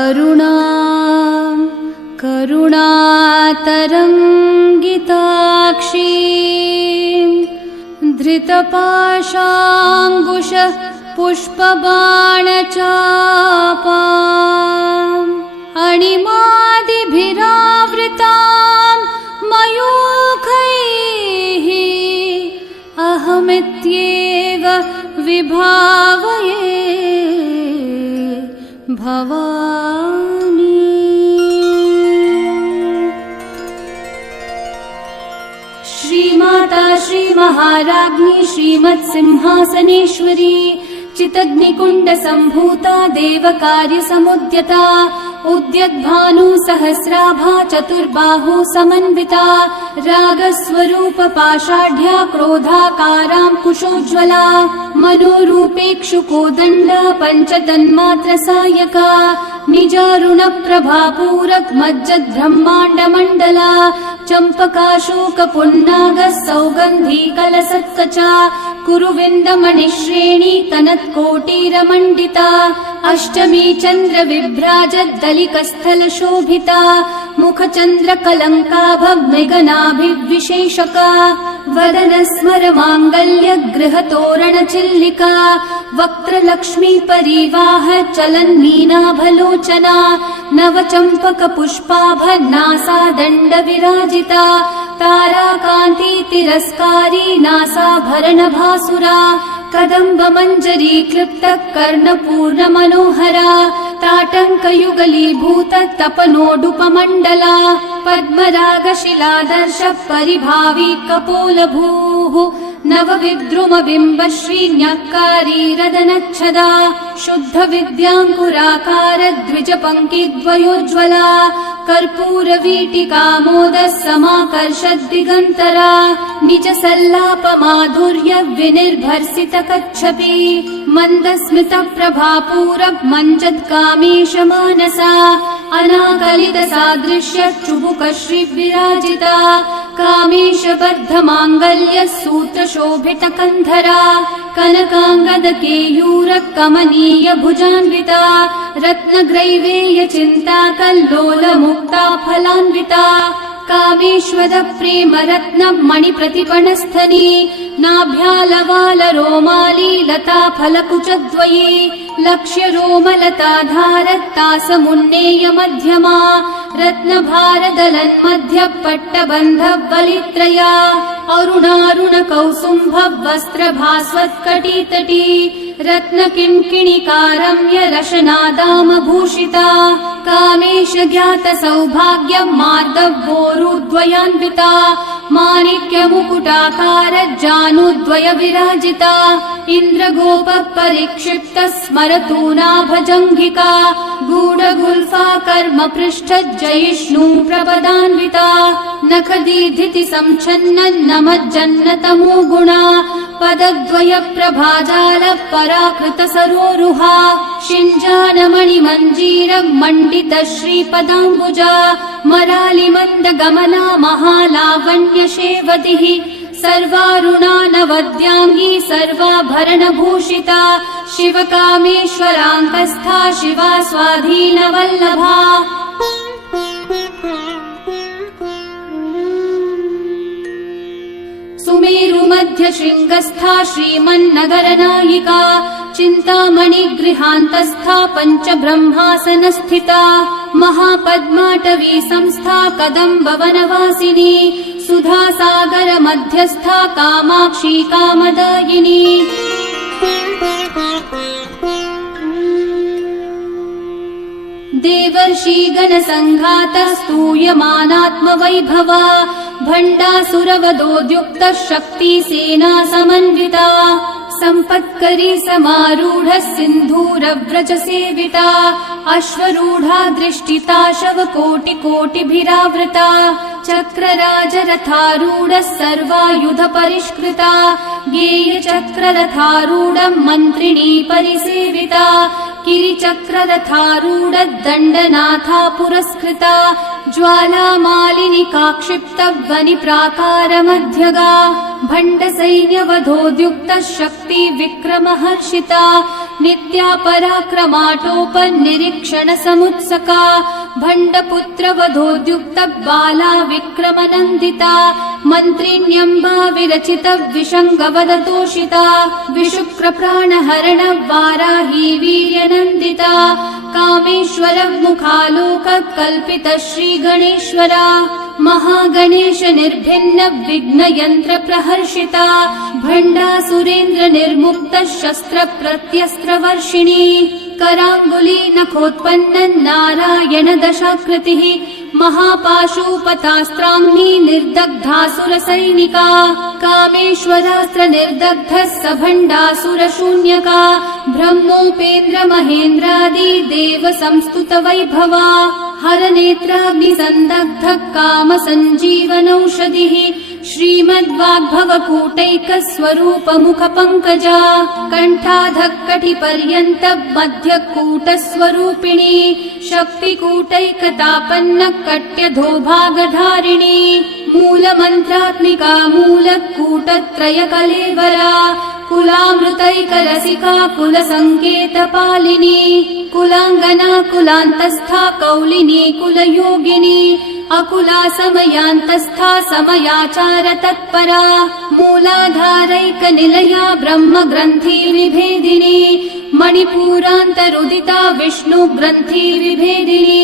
अरुणां करुणातरङ्गिताक्षीं धृतपाशाङ्कुश पुष्पबाणचापाम् अणिमादिभिरावृतां मयूखैः अहमित्येव विभावये भवानी। श्रीमाता श्रीमहाराज्ञी श्रीमत्सिंहासनेश्वरी चितग्निकुण्डसम्भूता देवकार्यसमुद्यता उद्यद्भानु सहस्राभा चतुर्बाहु समन्विता रागस्वरूप पाषाढ्या क्रोधाकारां कुशोज्ज्वला मनोरूपेक्षुकोदण्ड पञ्चतन्मात्र सायका निजारुणप्रभापूरक मज्जद्ब्रह्माण्डमण्डला चम्पकाशोकपुन्नागः सौगन्धीकलसत्कचा कुरुविन्दमणिश्रेणी तनत्कोटीरमण्डिता अष्टमी चन्द्रविभ्राजद्दलिकस्थलशोभिता मुखचन्द्रकलङ्काभमृगनाभिविशेषका वदनस्मरमाङ्गल्यगृहतोरणचिल्लिका वक्त्रलक्ष्मी परिवाह चलन्मीनाभलोचना नवचम्पकपुष्पाभनासादण्डविराजिता ताराकान्ति तिरस्कारी नासाभरणभासुरा कदम्बमञ्जरी क्लृप्त कर्णपूर्णमनोहरा ताटङ्कयुगलीभूत तपनोडुपमण्डला पद्मरागशिलादर्श परिभावी कपोलभूः नवविद्रुमबिम्बश्रीन्यक्कारी रदनच्छदा शुद्ध विद्याङ्कुराकार द्विजपङ्क्तिद्वयोज्ज्वला कर्पूरवीटिकामोदः समाकर्षद्दिगन्तरा निज सल्लापमाधुर्य विनिर्भर्सितकच्छपि मन्दस्मितप्रभापूरब मञ्जत्कामेशमानसा अनाकलितसादृश्य चुबुकश्रीविराजिता कामेशबद्धमाङ्गल्य सूत्रशोभितकन्धरा कनकाङ्गदकेयूरकमनीय भुजान्विता रत्नग्रैवेयचिन्ताकल्लोलमुक्ता फलान्विता कामेश्वर प्रेम रत्न मणिप्रतिपणस्थनी नाभ्यालवाल रोमाली लता फलकुचद्वये लक्ष्य रोमलताधारत्तासमुन्नेय मध्यमा रत्नभारदलन्मध्य पट्टबन्ध बलित्रया अरुणारुण कौसुम्भ वस्त्रभास्वत्कटितटी रत्नकिङ्किणिकारम्य रशनादामभूषिता कामेश ज्ञात सौभाग्य मार्दवोरुद्वयान्विता माणिक्य मुकुटाकार जानुद्वय विराजिता इन्द्रगोप परिक्षिप्त स्मरतूनाभजङ्घिका गूढगुल्फा कर्म पृष्ठ जयिष्णु प्रपदान्विता नखदीर्धिति संच्छन्न नमज्जन्नतमो गुणा पदद्वय प्रभाजाल पराकृत सरोरुहा शिञ्जानमणिमञ्जीर मण्डित श्रीपदाम्बुजा मरालिमन्द गमना महालावण्य शेवतिः सर्वारुणा नवद्यांगी सर्वाभरणभूषिता शिवकामेश्वराङ्कस्था शिवा स्वाधीनवल्लभा सुमेरु मध्य शृङ्गस्था श्रीमन्नगरनायिका चिन्तामणि गृहान्तस्था पञ्चब्रह्मासनस्थिता महापद्माटवी संस्था कदम्बवनवासिनी सुधासागर मध्यस्था कामाक्षी कामदायिनी देवर्षिगण संघात स्तूयमानात्मवैभवा भण्डासुरवधोद्युक्त शक्ति सेना समन्विता सम्पत्करी समारूढः सिन्धूरव्रज सेविता अश्वरूढा दृष्टिता शवकोटिकोटिभिरावृता चक्रराजरथारूढः सर्वायुध परिष्कृता गेयचक्ररथारूढं मन्त्रिणी परिसेविता किरिचक्ररथारूढदण्डनाथा पुरस्कृता ज्वालामालिनिका क्षिप्तवनिप्राकारमध्यगा भण्डसैन्यवधोद्युक्तः शक्ति विक्रमहर्षिता नित्या पराक्रमाटोपनिरीक्षणसमुत्सका भण्डपुत्रवधोद्युक्त बाला विक्रमनन्दिता मन्त्रिण्यम्बा विरचित विशङ्गवदतोषिता विशुक्रप्राणहरण वाराही वीर्यनन्दिता कामेश्वर मुखालोक कल्पित श्रीगणेश्वरा महागणेश निर्भिन्न विघ्नयन्त्र प्रहर्षिता भण्डासुरेन्द्र निर्मुक्त शस्त्र प्रत्यस्त्रवर्षिणी कराङ्गुली नखोत्पन्न नारायण दशाकृतिः महापाशुपतास्त्राग्नि निर्दग्धासुरसैनिका कामेश्वरास्त्र निर्दग्धः सभण्डासुर शून्यका ब्रह्मोपेन्द्र महेन्द्रादि देव संस्तुत वैभवा हरनेत्राग्निसन्दग्ध काम सञ्जीवनौषधिः श्रीमद्वाग्भवकूटैक स्वरूप मुख पंकजा कण्ठाधक्कटिपर्यन्त मध्यकूट स्वरूपिणी शक्तिकूटैकतापन्न कट्यधोभागधारिणी मूलमन्त्रात्मिका मूलकूटत्रय कलेवरा कुलामृतैकरसिका कुलसङ्केतपालिनी कुलाङ्गना कुलान्तस्था कौलिनी कुलयोगिनी अकुला समयान्तस्था समयाचार तत्परा मूलाधारैक निलया ब्रह्म ग्रन्थि विभेदिनी मणिपूरान्तरुदिता विष्णु ग्रन्थि विभेदिनी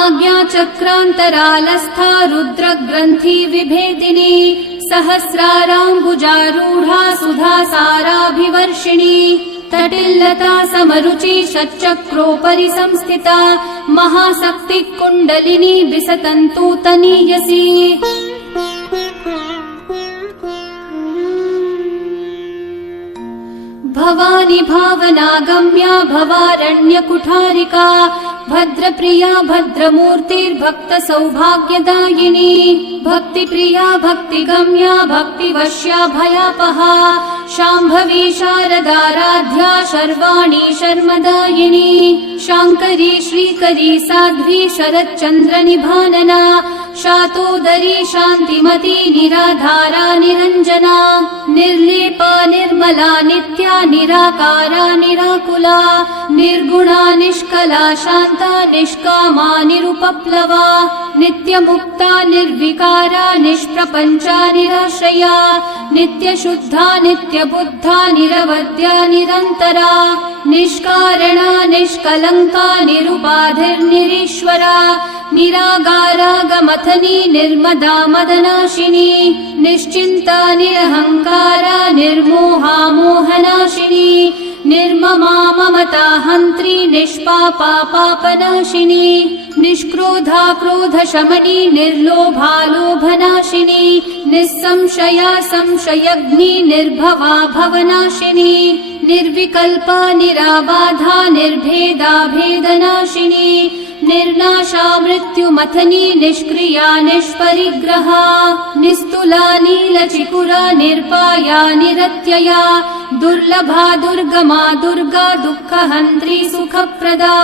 आज्ञाचक्रान्तरालस्था रुद्र ग्रन्थि विभेदिनी सहस्राराम्बुजारूढा सुधासाराभिवर्षिणी तटिल्लता समरुचि षट्चक्रोपरि संस्थिता महाशक्ति कुण्डलिनी विसतन्तु तनीयसी भवानी भावनागम्या भवारण्यकुठारिका भद्रप्रिया भद्रमूर्तिर्भक्त सौभाग्यदायिनी भक्तिप्रिया भक्तिगम्या भक्तिवश्या भयापहा शाम्भवी शारदाराध्या शर्वाणी शर्मदायिनी शाङ्करी श्रीकरी साध्वी शरच्चन्द्र निभानना शातोदरी शान्तिमती निराधारा निरञ्जना निर्लेपा निर्मला नित्या निराकारा निराकुला निर्गुणा निष्कला शान्ता निष्कामा निरुपप्लवा नित्यमुक्ता निर्विकारा निष्प्रपञ्चा निराश्रया नित्यशुद्धा नित्यबुद्धा निरवद्या निरन्तरा निष्कारणा निष्कलङ्का निरुपाधिर्निरीश्वरा निरागारागमथनी निर्मदा मदनाशिनी निश्चिन्ता निरहङ्कारा निर्मोहा मोहनाशिनी निर्ममा ममता हन्त्री निष्पापा पापनाशिनी निष्क्रोधा क्रोधशमनी निर्लोभा लोभनाशिनी निस्संशया संशयग्नि निर्भवा भवनाशिनी निर्विकल्पा निराबाधा निर्भेदा भेदनाशिनी निर्नाशा मृत्युमथनी निष्क्रिया निष्परिग्रहा निस्तुला नीलचिकुरा निर्पाया निरत्यया दुर्लभा दुर्गमा दुर्गा दुःखहन्त्री सुखप्रदा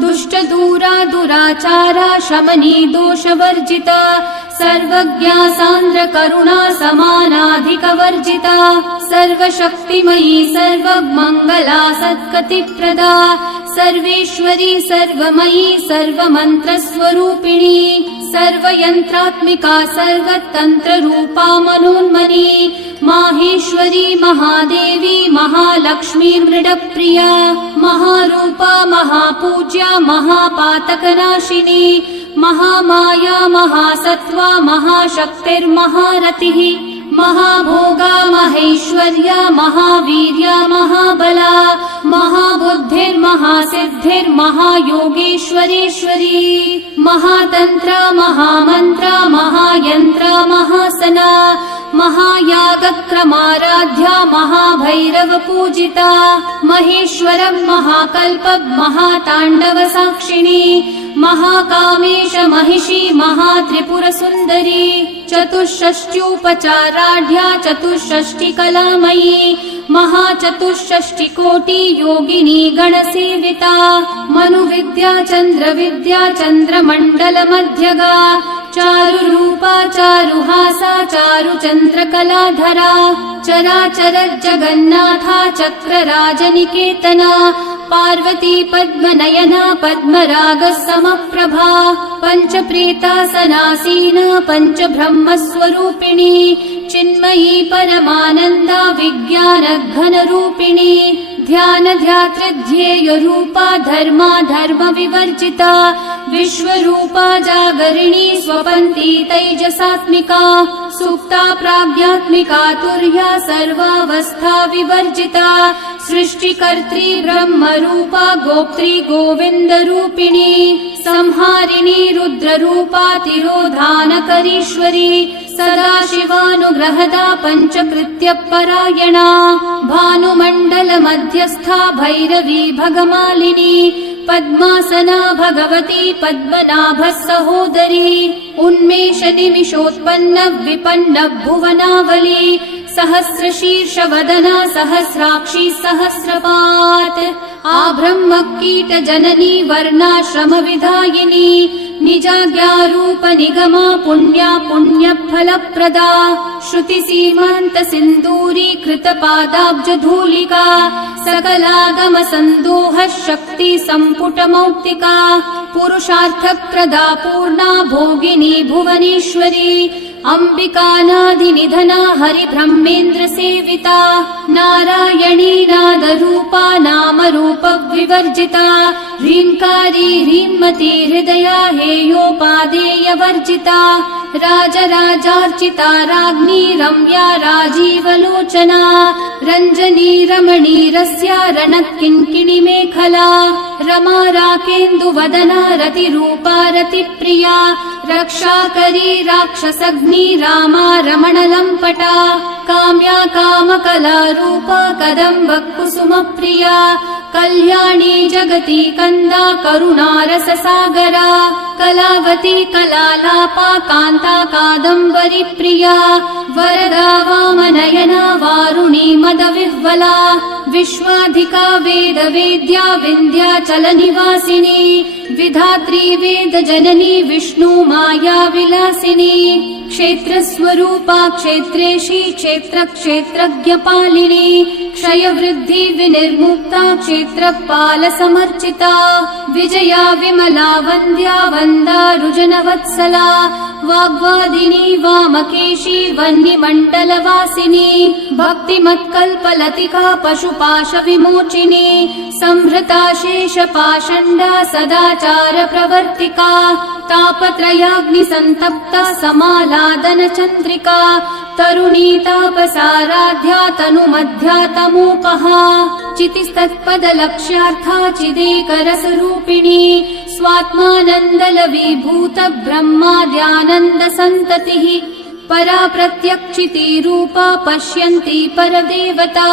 दुष्टदूरा दुराचारा शमनी दोषवर्जिता सर्वज्ञा सान्द्र करुणा समानाधिकवर्जिता सर्वशक्तिमयी सर्वमङ्गला सद्गतिप्रदा सर्वेश्वरी सर्वमयी सर्वमन्त्रस्वरूपिणी सर्वयन्त्रात्मिका सर्वतन्त्ररूपा मनोन्मनी माहेश्वरी महादेवी महालक्ष्मी मृडप्रिया महारूपा महापूज्या महापातकनाशिनी महामाया महासत्त्वा महाशक्तिर्महारतिः महाभोगा महेश्वर्या महावीर्या महाबला महाबुद्धिर्महासिद्धिर्महायोगेश्वरेश्वरी महातन्त्रा महामन्त्रा महायन्त्रा महासना महायागक्रमाराध्या महाभैरवपूजिता महेश्वरं महाकल्पं महाताण्डवसाक्षिणी महाकामेश महिषी महात्रिपुरसुन्दरी चतुष्षष्ट्युपचाराढ्या चतुष्षष्टिकलामयी महाचतुष्षष्टिकोटि योगिनी गणसेविता मनुविद्या चन्द्रविद्या चन्द्रमण्डलमध्यगा चारुरूपा चारुहासा चारुचन्द्रकलाधरा चराचर जगन्नाथा चक्रराजनिकेतना पार्वती पद्मनयना पद्मरागसमप्रभा पञ्चप्रेतासनासीना पञ्चब्रह्मस्वरूपिणी चिन्मयी परमानन्दा विज्ञानघनरूपिणी ध्यानध्यातृध्येयरूपा धर्मा धर्मविवर्जिता विश्वरूपा जागरिणी स्वपन्ती तैजसात्मिका सुप्ता प्राज्ञात्मिका तुर्या सर्वावस्था विवर्जिता सृष्टिकर्त्री ब्रह्मरूपा गोप्त्री गोविन्दरूपिणी संहारिणी रुद्ररूपा तिरोधानकरीश्वरी सदाशिवानुग्रहदा पञ्चकृत्यपरायणा भानुमण्डलमध्यस्था भैरवी भगमालिनी पद्मासना भगवती पद्मनाभः सहोदरी उन्मेषनिमिषोत्पन्न विपन्न भुवनावली सहस्रशीर्षवदना सहस्राक्षी सहस्रपात् आब्रह्मकीटजननी वर्णाश्रमविधायिनी निजाज्ञारूप निगमा पुण्या पुण्यफलप्रदा श्रुतिसीमान्तसिन्दूरीकृतपादाब्जधूलिका सकलागमसन्दोह शक्ति सम्पुटमौक्तिका पुरुषार्थप्रदा पूर्णा भोगिनी भुवनेश्वरी अम्बिकानादिनिधना हरिब्रह्मेन्द्रसेविता नारायणी नादरूपा नामरूपविवर्जिता ह्रीङ्कारी ह्रीमती हृदया हेयोपादेयवर्जिता राजराजार्चिता राज्ञी रम्या राजीवलोचना रञ्जनी रमणी रस्या रणत्किङ्किणी मेखला रमा राकेन्दुवदना रतिरूपा रतिप्रिया रक्षाकरी राक्षसग्नी रामा रमणलम्पटा काम्या कामकलारूपा कदम्बकुसुमप्रिया कल्याणी जगती कन्दा करुणारससागरा कलावती कलालापा कान्ता कादम्बरी प्रिया वरदा वामनयना वारुणी मदविह्वला विश्वाधिका वेदवेद्या विन्ध्याचलनिवासिनी विधात्री वेदजननी विष्णु माया विलासिनी क्षेत्रस्वरूपा क्षेत्रेशी क्षेत्रक्षेत्रज्ञपालिनी क्षयवृद्धि विनिर्मुक्ता क्षेत्रपालसमर्चिता विजया विमला वन्द्या वन्दारुजनवत्सला वाग्वादिनी वामकेशी वह्निमण्डलवासिनी भक्तिमत्कल्पलतिका पशुपाशविमोचिनी संहृता शेषपाषण्डा सदाचारप्रवर्तिका तापत्रयाग्निसन्तप्ता समालादनचन्द्रिका तरुणी तापसाराध्या तनुमध्या तमोपहा चितिस्तत्पदलक्ष्यार्था चिदेकरसरूपिणी स्वात्मानन्दलवीभूत ब्रह्माद्यानन्दसन्ततिः परा प्रत्यक्षिती रूपा पश्यन्ती परदेवता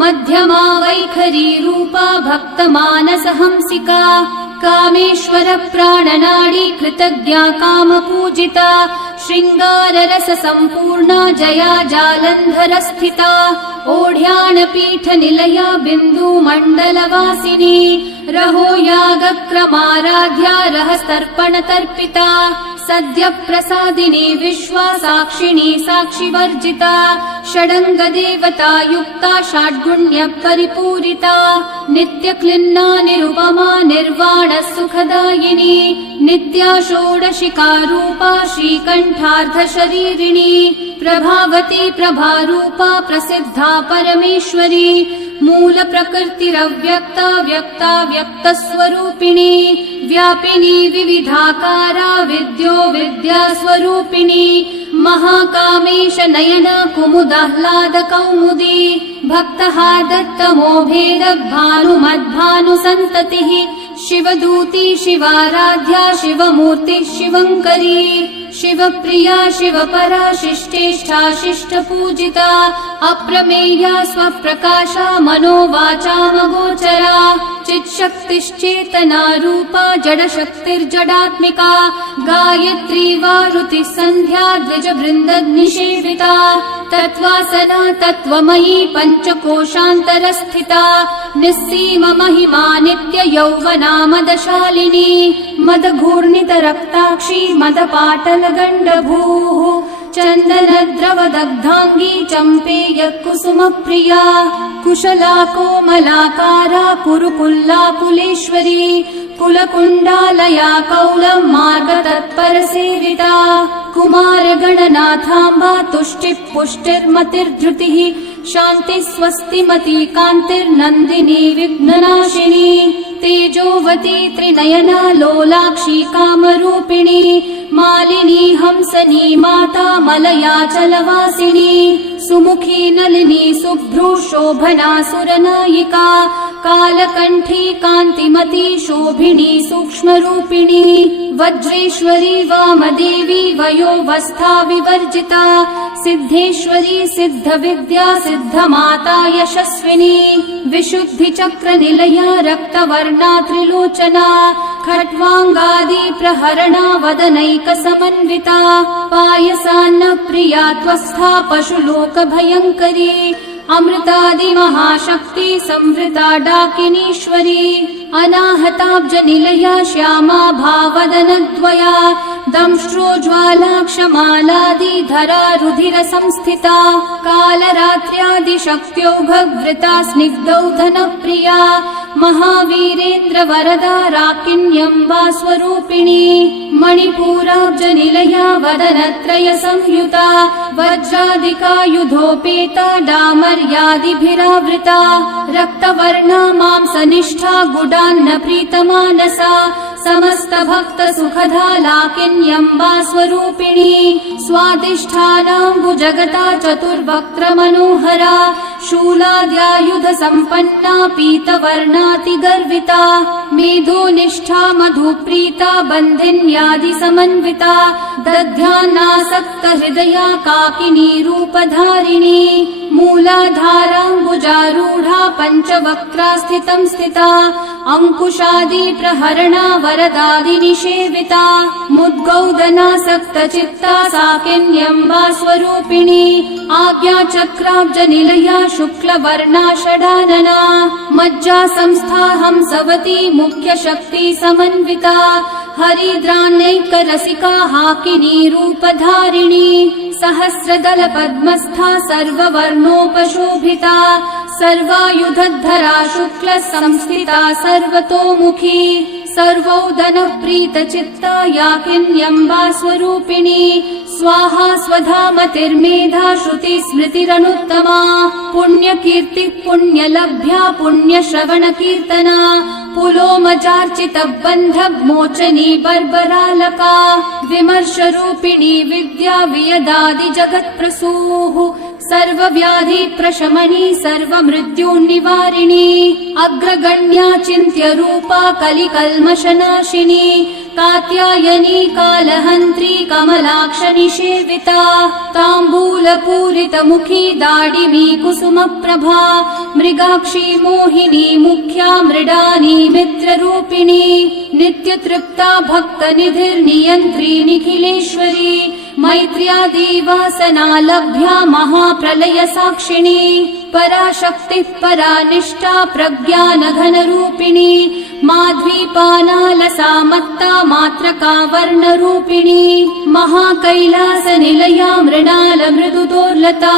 मध्यमा वैखरी रूपा भक्तमानसहंसिका कामेश्वर प्राणनाडी कृतज्ञा कामपूजिता शृङ्गाररस सम्पूर्णा जया जालन्धरस्थिता ओढ्यानपीठनिलया बिन्दुमण्डलवासिनी रहो यागक्रमाराध्या रहस्तर्पणतर्पिता सद्यप्रसादिनी विश्वासाक्षिणी साक्षिवर्जिता षडङ्गदेवता युक्ता षड्गुण्यपरिपूरिता नित्यक्लिन्ना निरुपमा निर्वाणसुखदायिनी नित्या षोडशिकारूपा श्रीकण्ठार्धशरीरिणी प्रभावती प्रभारूपा प्रसिद्धा परमेश्वरी मूलप्रकृतिरव्यक्ता व्यक्ता व्यक्तस्वरूपिणी व्यापिनी विविधाकारा विद्यो विद्यास्वरूपिणी महाकामेश नयना कुमुदाह्लाद कौमुदी भक्तः दत्तमोभेद भानुमद्भानुसन्ततिः शिवदूती शिवाराध्या शिवमूर्ति शिवङ्करी शिवप्रिया शिवपरा शिष्टेष्ठा शिष्टपूजिता अप्रमेया स्वप्रकाशा मनोवाचामगोचरा चित्शक्तिश्चेतना रूपा जडशक्तिर्जडात्मिका गायत्री वारुतिः सन्ध्या द्विजवृन्दनिषेविता तत्त्वासना तत्त्वमयी पञ्चकोशान्तरस्थिता निस्सीम महिमा नित्य यौवना मदशालिनी मदघूर्णितरक्ताक्षी मदपाटलगण्डभूः चन्दनद्रवदग्धाङ्गी चम्पेय कुसुमप्रिया कुशला कोमलाकारा कुरुकुल्लाकुलेश्वरी कुलकुण्डालया कौलं मार्गतत्परसेविता कुमारगणनाथाम्बा तुष्टिः पुष्टिर्मतिर्धृतिः शान्तिः स्वस्तिमती कान्तिर्नन्दिनी विघ्ननाशिनी तेजोवती त्रिनयना लोलाक्षी कामरूपिणी मालिनी हंसनी माता मलया चलवासिनी सुमुखी नलिनी शुभ्रू शोभना सुरनायिका कालकण्ठी कान्तिमती शोभिनी सूक्ष्मरूपिणी वज्रेश्वरी वामदेवी वयोवस्था विवर्जिता सिद्धेश्वरी सिद्धविद्या सिद्धमाता यशस्विनी विशुद्धिचक्रनिलया रक्तवर्णा त्रिलोचना खट्वाङ्गादि प्रहरणा वदनैकसमन्विता पायसान्नप्रिया त्वस्था पशुलोकभयङ्करी अमृतादि महाशक्ति संवृता डाकिनीश्वरी अनाहताब्जनिलया श्यामा भावदनद्वया दंष्ट्रोज्ज्वालाक्षमालादिधरा रुधिर संस्थिता कालरात्र्यादिशक्त्योभवृता स्निग्धौधनप्रिया महावीरेन्द्र वरदा राकिन्यम्बा स्वरूपिणी मणिपूराब्जनिलया वदनत्रय संयुता वज्रादिकायुधोपेता डामर्यादिभिरावृता रक्तवर्णा मांसनिष्ठा गुडान्न प्रीतमानसा समस्त भक्त सुखदा लाकिन्यम्बा स्वरूपिणी स्वादिष्ठानाम्बुजगता चतुर्वक्त्र मनोहरा शूलाद्यायुध संपन्ना पीतवर्णातिगर्विता मेधोनिष्ठा मधुप्रीता बन्धिन्यादि समन्विता दध्यानासक्त हृदया काकिनी रूपधारिणी मूलाधाराम्बुजारूढा पञ्चवक्त्रा स्थितं स्थिता अंकुशादि प्रहरणा वरदादि निषेविता मुद्गौदनासक्तचित्ता साकिन्यम्बा स्वरूपिणी आज्ञाचक्राब्जनिलया शुक्लवर्णा षडानना मज्जा संस्था हंसवती मुख्यशक्ति समन्विता हरिद्रान्नैकरसिका हाकिनी रूपधारिणी सहस्रदल पद्मस्था सर्ववर्णोपशोभिता सर्वायुधधरा शुक्ल संस्थिता सर्वतोमुखी सर्वौदनप्रीतचित्ता याकिन्यम्बा स्वरूपिणी स्वाहा स्वधामतिर्मेधा श्रुति स्मृतिरनुत्तमा पुण्यकीर्ति पुण्यलभ्या पुण्यश्रवणकीर्तना पुलोमजार्चित बन्ध मोचनी बर्बरालका विमर्शरूपिणी विद्या वियदादि जगत्प्रसूः सर्वव्याधि प्रशमनी सर्वमृत्युनिवारिणी अग्रगण्या चिन्त्य रूपा कलिकल्मषनाशिनी कात्यायनी कालहन्त्री कमलाक्ष निषेविता ताम्बूलपूरितमुखी दाडिमी कुसुमप्रभा मृगाक्षी मोहिनी मुख्या मृडानी मित्ररूपिणी नित्यतृप्ता भक्तनिधिर्नियन्त्री निखिलेश्वरी मैत्र्यादिवासना लभ्या महाप्रलय साक्षिणी पराशक्तिः परानिष्ठा प्रज्ञानघनरूपिणी माध्वीपानालसा मत्ता मात्रका वर्णरूपिणी महाकैलासनिलया मृणाल मृदुदोर्लता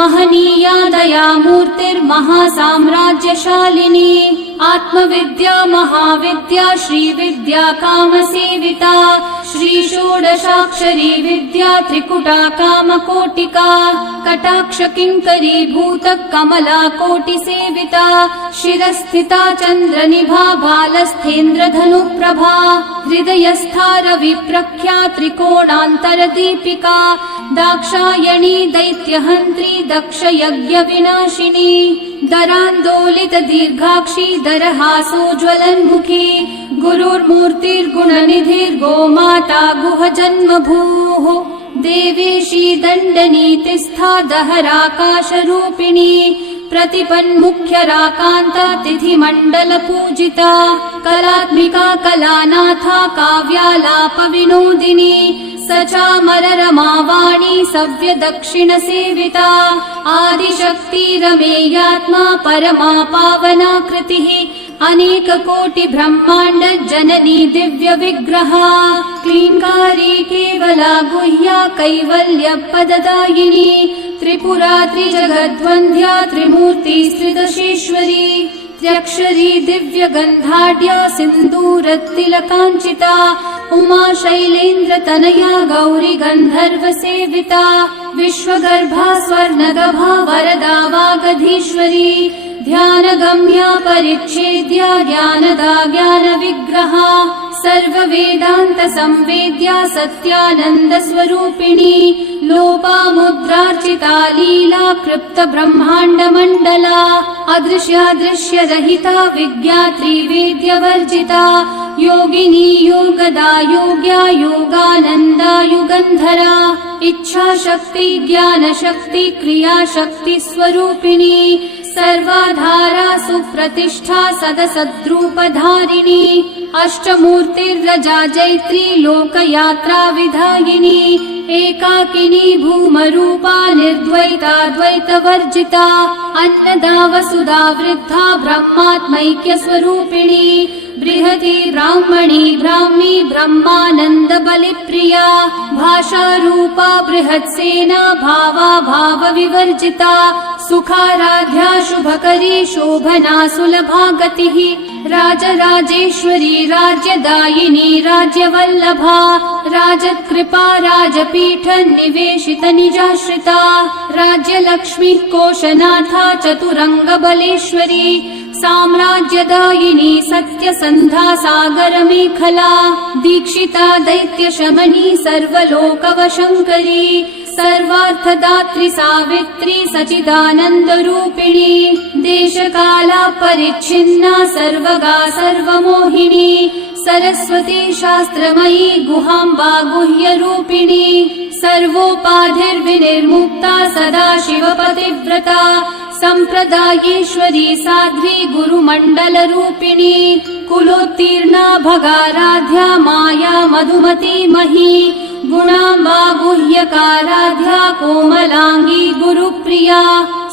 महनीया दयामूर्तिर्महासाम्राज्यशालिनी आत्मविद्या महाविद्या श्रीविद्या कामसेविता श्रीषोडशाक्षरी विद्या त्रिकुटा कामकोटिका कटाक्ष किङ्करी भूत कमला कोटिसेविता शिरस्थिता चन्द्रनिभा बालस्थेन्द्रधनुप्रभा हृदयस्था रविप्रख्या त्रिकोणान्तरदीपिका दाक्षायणी दैत्यहन्त्री दक्षयज्ञविनाशिनी दरान्दोलित दीर्घाक्षी दरहासोज्ज्वलन्मुखी गुरुर्मूर्तिर्गुणनिधिर्गोमाता गुहजन्मभूः देवेशी दण्डनीतिस्था दहराकाशरूपिणी प्रतिपन्मुख्यराकान्ता तिथिमण्डलपूजिता कलात्मिका कलानाथा काव्यालापविनोदिनी सचामररमावाणी सव्यदक्षिणसेविता आदिशक्तिरमेयात्मा परमा पावनाकृतिः अनेककोटि ब्रह्माण्ड जननी दिव्य विग्रहा क्लीङ्कारी केवला गुह्या कैवल्यपददायिनी त्रिपुरा त्रिजगद्वन्द्या त्रिमूर्तिस्त्रिदशेश्वरी त्र्यक्षरी दिव्यगन्धाढ्या सिन्दूरतिलकाञ्चिता उमा शैलेन्द्रतनया गौरी गन्धर्वसेविता विश्वगर्भा स्वर्णगभा वरदा वागधीश्वरी ध्यानगम्या परिच्छेद्या ज्ञानदा ज्ञानविग्रहा सर्ववेदान्तसंवेद्या सत्यानन्दस्वरूपिणी लोपामुद्रार्चिता लीला कृप्त ब्रह्माण्डमण्डला अदृश्यादृश्यरहिता विज्ञात्री वेद्यवर्जिता योगिनी योगदा योग्या योगानन्दा युगन्धरा इच्छाशक्ति ज्ञानशक्ति क्रियाशक्ति स्वरूपिणी सर्वाधारा सुप्रतिष्ठा सदसद्रूपधारिणी अष्टमूर्तिर्रजा जैत्री लोकयात्रा विधायिनी एकाकिनी भूमरूपा निर्द्वैता द्वैतवर्जिता अन्नदा वसुधा वृद्धा ब्रह्मात्मैक्यस्वरूपिणी बृहती ब्राह्मणी ब्राह्मी ब्रह्मानन्द बलिप्रिया भाषारूपा बृहत्सेना भावा भावविवर्जिता सुखाराध्या शुभकरी शोभना सुलभा गतिः राजराजेश्वरी राज्यदायिनी राज्यवल्लभा राजत्कृपा राजपीठ निवेशित निजाश्रिता राज्यलक्ष्मीः कोशनाथा चतुरङ्गबलेश्वरी साम्राज्यदायिनी सत्यसन्धा सागरमेखला दीक्षिता दैत्यशमनी सर्वलोकवशङ्करी सर्वार्थदात्री सावित्री सचिदानन्दरूपिणी देशकाला परिच्छिन्ना सर्वगा सर्वमोहिनी सरस्वती शास्त्रमयी गुहाम्बा गुह्यरूपिणी सर्वोपाधिर्विनिर्मुक्ता सदा शिवपतिव्रता सम्प्रदायेश्वरी साध्वी गुरुमण्डलरूपिणी कुलोत्तीर्णा भगाराध्या माया मधुमती मही गुणाम्बा गुह्यकाराध्या कोमलांगी गुरुप्रिया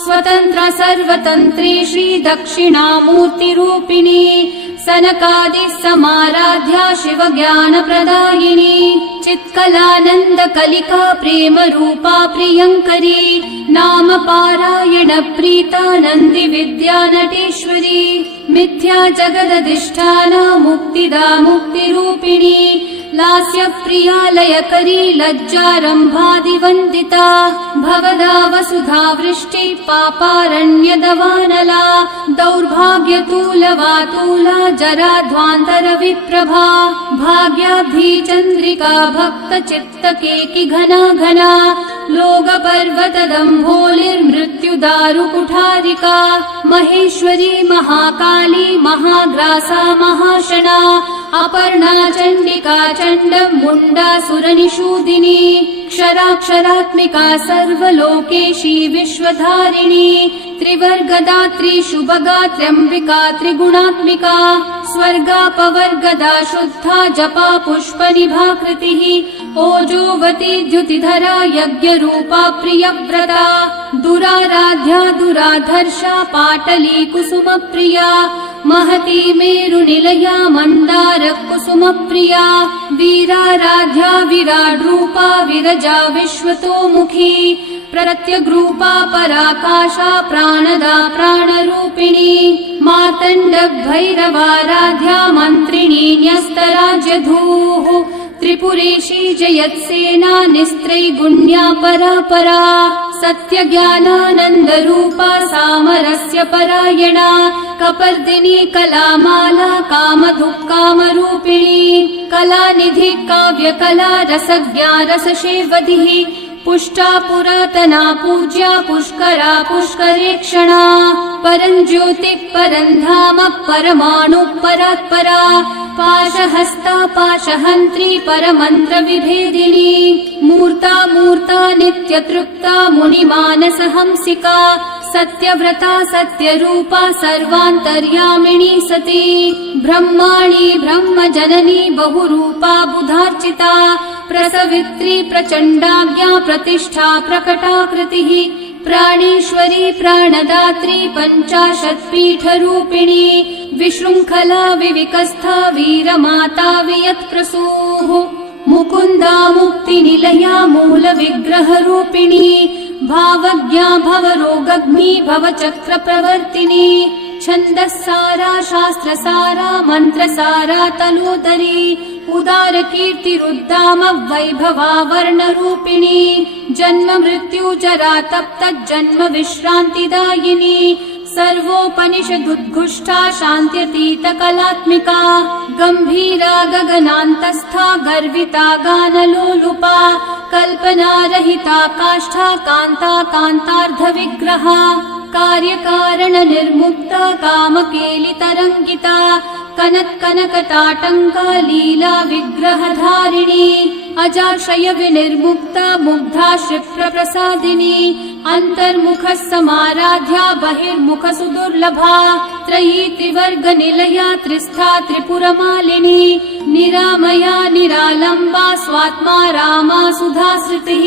स्वतन्त्र सर्वतन्त्री श्री दक्षिणामूर्तिरूपिणी सनकादि समाराध्या शिव ज्ञानप्रदायिनी चित्कलानन्द कलिका प्रेम रूपा प्रियङ्करी नाम पारायण प्रीता नन्दी विद्या नटेश्वरी मिथ्या जगदधिष्ठाना मुक्तिदा मुक्तिरूपिणी लास्य प्रियालयकरी लज्जारम्भादिवन्दिता भवदा वसुधा वृष्टि पापारण्यदवानला दौर्भाग्यतूलवातूला जराध्वान्तर विप्रभा भाग्याब्धी चन्द्रिका भक्त चित्तकेकि घना घना लोकपर्वतदम्भोलिर्मृत्युदारुकुठारिका महेश्वरी महाकाली महाग्रासा महाशना अपर्णा चण्डिका चण्डमुण्डा सुरनिषूदिनी क्षराक्षरात्मिका सर्वलोकेशी विश्वधारिणी त्रिवर्गदात्री शुभगात्र्यम्बिका त्रिगुणात्मिका स्वर्गापवर्गदा शुद्धा जपा पुष्पनिभाकृतिः ओजोवती द्युतिधरा यज्ञरूपा प्रियव्रता दुराराध्या दुराधर्षा पाटली कुसुमप्रिया महती मेरुनिलया मन्दार कुसुमप्रिया वीराराध्या विराड्रूपा विरजा विश्वतोमुखी प्रत्यग्रूपा पराकाशा प्राणदा प्राणरूपिणी मार्तण्ड भैरवाराध्या मन्त्रिणी न्यस्तराज्यधूः त्रिपुरेशी जयत्सेना निस्त्रैगुण्या परापरा सत्यज्ञानानन्दरूपा सामरस्य परायणा कपर्दिनी कलामाला कामधुक्कामरूपिणी कलानिधि काव्यकला रसज्ञा रसशेवधिः पुष्टा पुरातना पूज्या पुष्करा पुष्करेक्षणा परं ज्योतिः परं धाम परमाणुः परात्परा पाशहस्ता पाशहन्त्री परमन्त्र विभेदिनी मूर्ता मूर्ता नित्यतृप्ता मुनिमानसहंसिका सत्यव्रता सत्यरूपा सर्वान्तर्यामिणी सती ब्रह्माणि ब्रह्मजननी बहुरूपा बुधार्चिता प्रसवित्री प्रचण्डाज्ञा प्रतिष्ठा प्रकटाकृतिः प्राणेश्वरी प्राणदात्री पञ्चाशत्पीठरूपिणी विशृङ्खला विविकस्था वीरमाता वियत्प्रसूः मुकुन्दा मुक्तिनिलया मूलविग्रहरूपिणी भावज्ञा भवरोगग्नी भवचक्रप्रवर्तिनी छन्दस्सारा शास्त्रसारा मन्त्रसारा तनोदरी उदारकीर्तिरुद्दाम वैभवा वर्णरूपिणी जन्म मृत्यु जरा तप्तज्जन्म विश्रान्तिदायिनी सर्वोपनिषदुद्घुष्टा शान्त्यतीतकलात्मिका गम्भीरा गगनान्तस्था गर्विता गानलोलुपा कल्पनारहिता काष्ठा कान्ता कान्तार्धविग्रहा कार्यकारणनिर्मुक्ता कामकेलितरङ्गिता कनत्कनकताटङ्का लीला विग्रहधारिणी अजाश्रय विनिर्मुक्ता मुग्धा क्षिप्रप्रसादिनी अन्तर्मुखः समाराध्या बहिर्मुख सुदुर्लभा त्रयी त्रिवर्गनिलया त्रिस्था त्रिपुरमालिनी निरामया निरालम्बा स्वात्मा रामा सुधाश्रुतिः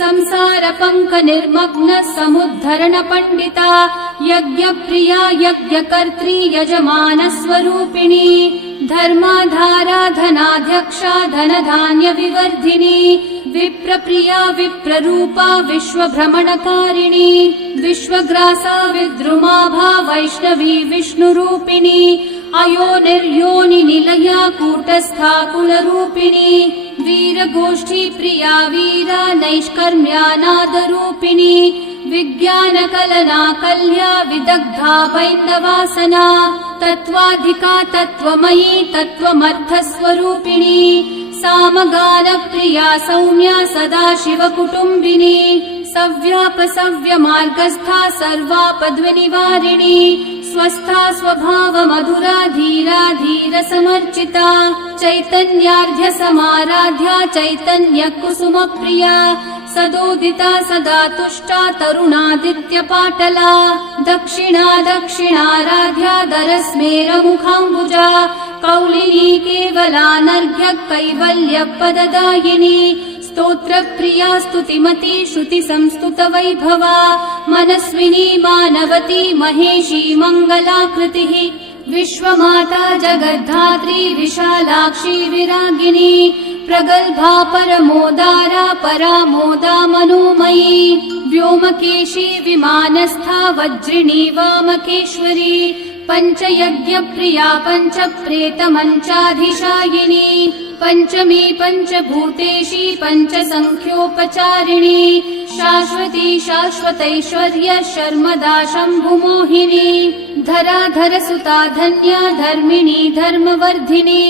संसारपङ्क निर्मग्न समुद्धरण पण्डिता यज्ञप्रिया यज्ञकर्त्री यजमानस्वरूपिणी धर्माधारा धनाध्यक्षा धनधान्य विवर्धिनी विप्रप्रिया विप्ररूपा विश्वभ्रमणकारिणी विश्वग्रासा विद्रुमाभा वैष्णवी विष्णुरूपिणी अयोनिर्योनि निलया कूटस्था कुलरूपिणी वीरगोष्ठी प्रिया वीरा नैष्कर्म्यानादरूपिणी विज्ञानकलना कल्या विदग्धा वैन्दवासना तत्त्वाधिका तत्त्वमयी तत्त्वमर्थस्वरूपिणी सामगानप्रिया सौम्या सदाशिवकुटुम्बिनी सव्यापसव्यमार्गस्था सर्वापद्विनिवारिणी स्वस्था स्वभावमधुरा धीरा धीरसमर्चिता चैतन्यार्ध्य समाराध्या चैतन्यकुसुमप्रिया सदोदिता सदा तुष्टा तरुणादित्यपाटला दक्षिणा दक्षिणाराध्या दरस्मेरमुखाम्बुजा कौलिनी केवलानर्घ्य कैवल्यपददायिनी स्तोत्रप्रिया स्तुतिमती श्रुतिसंस्तुतवैभवा मनस्विनी मानवती महेशी मङ्गलाकृतिः विश्वमाता जगद्धात्री विशालाक्षी विरागिनी प्रगल्भा परमोदारा परामोदा मनोमयी व्योमकेशी विमानस्था वज्रिणी वामकेश्वरी पञ्चयज्ञप्रिया पञ्चप्रेतमञ्चाधिशायिनी पञ्चमी पञ्चभूतेशी पञ्चसङ्ख्योपचारिणी शाश्वती शाश्वतैश्वर्य शर्मदा शम्भुमोहिनी धराधरसुता धन्या धर्मिणी धर्मवर्धिनी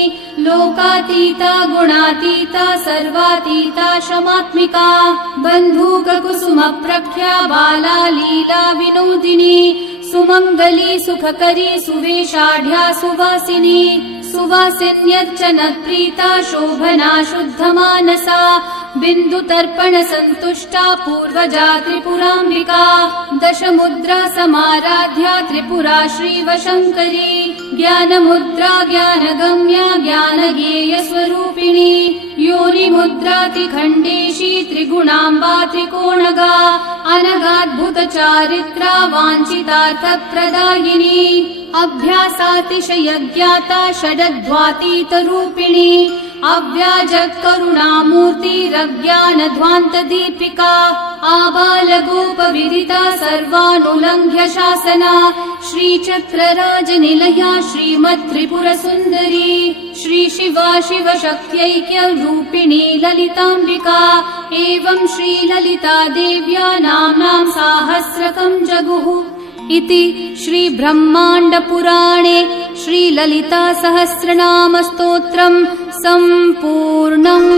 लोकातीता गुणातीता सर्वातीता शमात्मिका बन्धूककुसुमप्रख्या बाला लीला विनोदिनी सुमङ्गली सुखकरी सुवेशाढ्या सुवासिनी सुवासिन्यर्चनप्रीता शोभना शुद्धमानसा बिन्दुतर्पण सन्तुष्टा पूर्वजा त्रिपुराम्बिका दशमुद्रा समाराध्या त्रिपुरा श्रीवशङ्करी ज्ञानमुद्रा ज्ञानगम्या ज्ञानगेयस्वरूपिणी योनिमुद्रातिखण्डेशी त्रिगुणाम्बा त्रिकोणगा अनगाद्भुतचारित्रा वाञ्छितार्थप्रदायिनी अभ्यासातिशयज्ञाता षडध्वातीतरूपिणी अव्याजकरुणामूर्तिरज्ञानध्वान्तदीपिका आबालगोपविदिता सर्वानुलङ्घ्य शासना श्रीचक्रराजनिलया श्रीमत्त्रिपुरसुन्दरी श्रीशिवा शिवशक्त्यैक्यरूपिणी ललिताम्बिका एवं श्रीललिता देव्या नाम्नां साहस्रकं जगुः इति श्रीब्रह्माण्डपुराणे श्रीललितासहस्रनामस्तोत्रम् सम्पूर्णम्।